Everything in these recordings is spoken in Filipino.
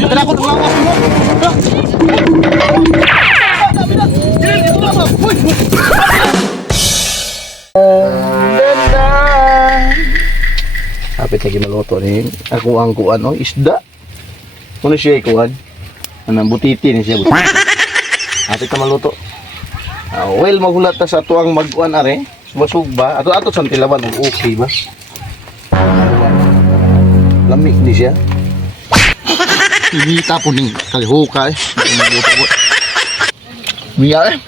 Kaya ako nanglawas mo. Kapit lagi maluto ni ako ang kuan o isda. Ano siya kuan? Anang butiti ni siya butiti. Kapit ka maluto. Well magulat ta sa tuang magkuan are. Sugba ato sa tilawan okay ba? Lamig di siya. Hindi tapon ning kalihuka eh. Biya eh.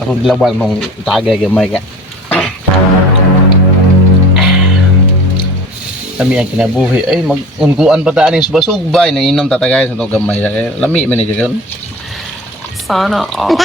Ako dilawan mong tagay gamay ka. Lami ang kinabuhi ay mag-unkuan pa taan sa basugbay nang inom tatagay sa itong gamay. Lami man ni dyan. Sana all.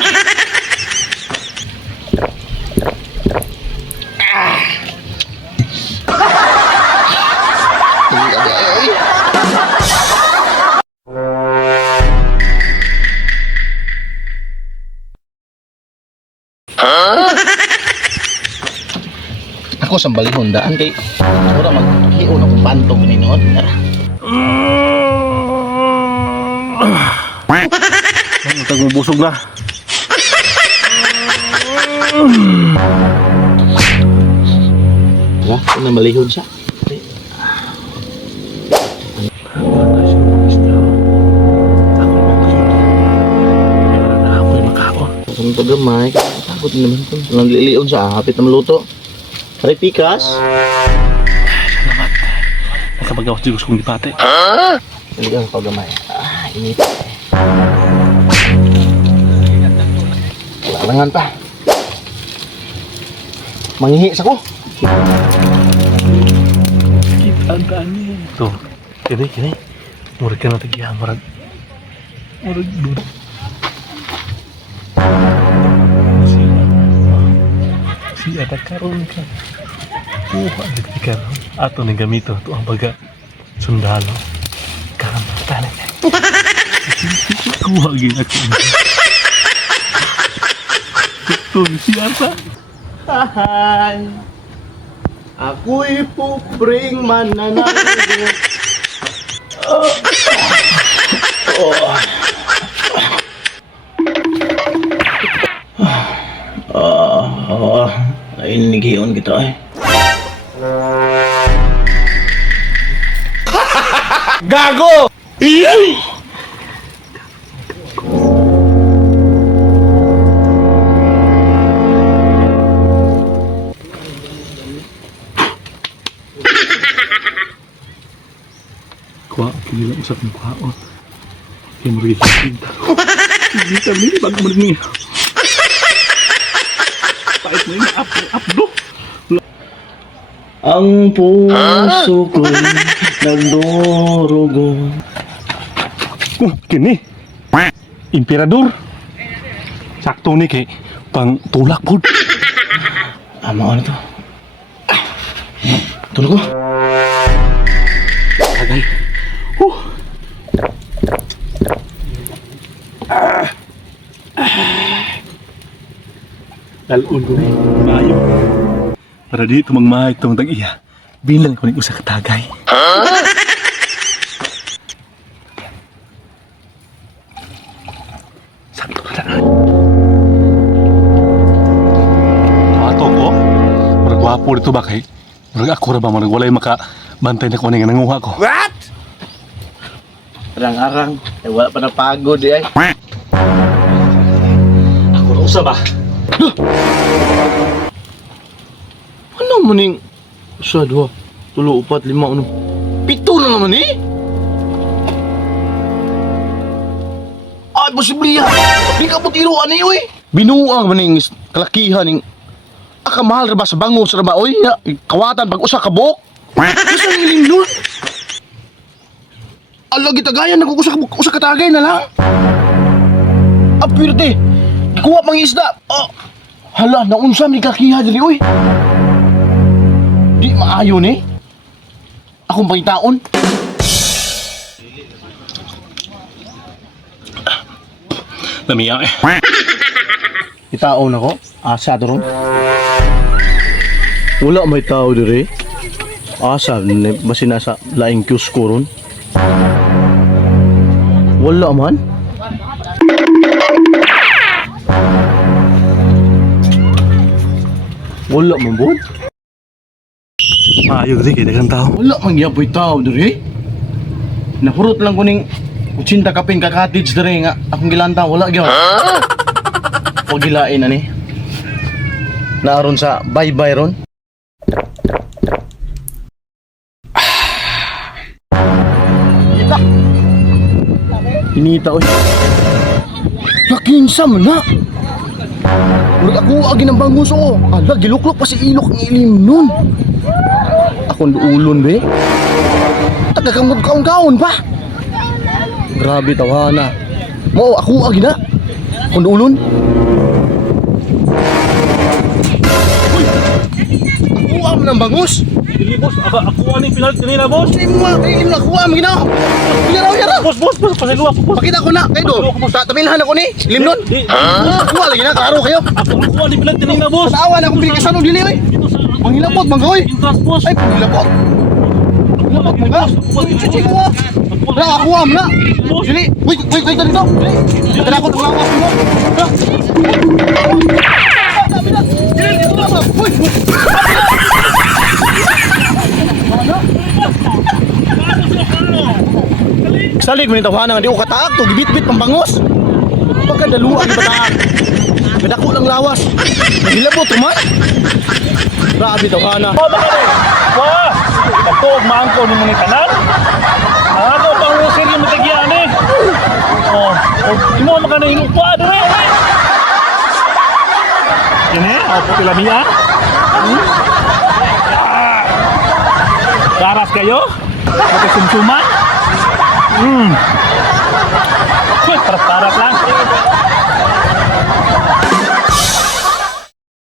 Ako sa balihon daan kay ora maghion akong pantog ni noon. Tag busog na. Wah, na malihon siya. Kung tagamay, takot naman ito. Nang lilion sa hapit na maluto. Pare pikas. Salamat. Nakapagawas dito kong dipate. Hindi ang tagamay. Init. Lalangan pa. Manghihi sa ko. Kita niya. Tuh, kini. Murag ka na tagyan. Murag dun. Si ada karon ka. Ada karon. Ato ning gamito to ang baga sundalo. Karamatan niya. Kuha gid ako. Tuh siapa? Hahay. Ako'y pupring manananggo. Ay, nigiyon kita eh. Gago! Kuha, kinila usap ng kuhaon. Kaya marigit yung pinta. Hindi kami, bago marigit. Pait mo yung updo. Ang puso ko'y nagdurugo. Kini. Imperador. Sakto ni kay pang tulak po. Ama ano to? Tulog ko. Kagay. Dalun ko rin. Maayo. Para dito magmahit itong tag-iya. Bilang ko rin usa katagay. Sakto ka na. Ato ko. Marag wapo dito ba kay? Marag ako ra ba? Marag walay makabantay na ko nga nanguha ko. What? Arang-arang. Wala pa na pagod eh. Ako na usa ba? Ano mo ning? Isa, dua, tulo, upat, lima, ano? Pito na naman eh! Ay, posible yan! Di ka po tiruan niyo eh! Binuang man ning kalakihan ning akamahal ra ba sa bango sa ba oy kawatan pag usa ka buok. Gusto ng ilim nun. Ala gitagayan nag-usa ka tagay na lang. Apirte. Kuha pang isda. Hala, naunsa mi kakiha diri oy. Di maayo ni. Akong pangitaon. Namiya eh. Itaon ako. Asa doon. Wala may tao diri. Asa, basi nasa laing kios ko ron. Wala man. Wala man bud. Maayo diri kay daghang tao. Wala man gyapoy tao diri. Nahurot lang ko ning 80 kapin ka cottage diri nga akong gilanta wala gyud. Wag gilain ani. Naaron sa bye-bye ron. Inita oy. Yakinsa man na. Murag ako agi ng bangus o. Ala giluklok pa si ilok ng ilim nun. Akong duulon be. Tagakamod kaon-kaon pa. Grabe tawana. Mo ako agi na. Akong duulon. Uy. Ako am ng bangus. Dili boss, ako ani pilat kanina boss. Sige mo kay ilo ako am gina. Yara. Boss, pasalo ako boss. Pakita ko na kay do. Tatamilhan ako ni ilim nun. Di, Ako lagi na klaro kayo. ako ani pilat kanina boss. Tanawa na akong binikasan og dili oy. Dito sa Manghilapot manggoy. intras boss. Ay panghilapot. Hilapot mo ka? Chichi mo. Wala ako am na. Dili. Uy dito. Dili ako tumawas mo. Dili dito. Uy. Salig mo nito nga di ko kataak to gibit-bit pambangos. Pagkadaluan ni bataak. Kadako lang lawas. Nagilabot man. Grabe tawhana. Wah, ako maangko ni mga tanan. Ako pang usir yung matagyan eh. Oh, imo maka na inupa dire. Yan eh, ako pila niya. Daras kayo? Ako sumsuman? Taras lang.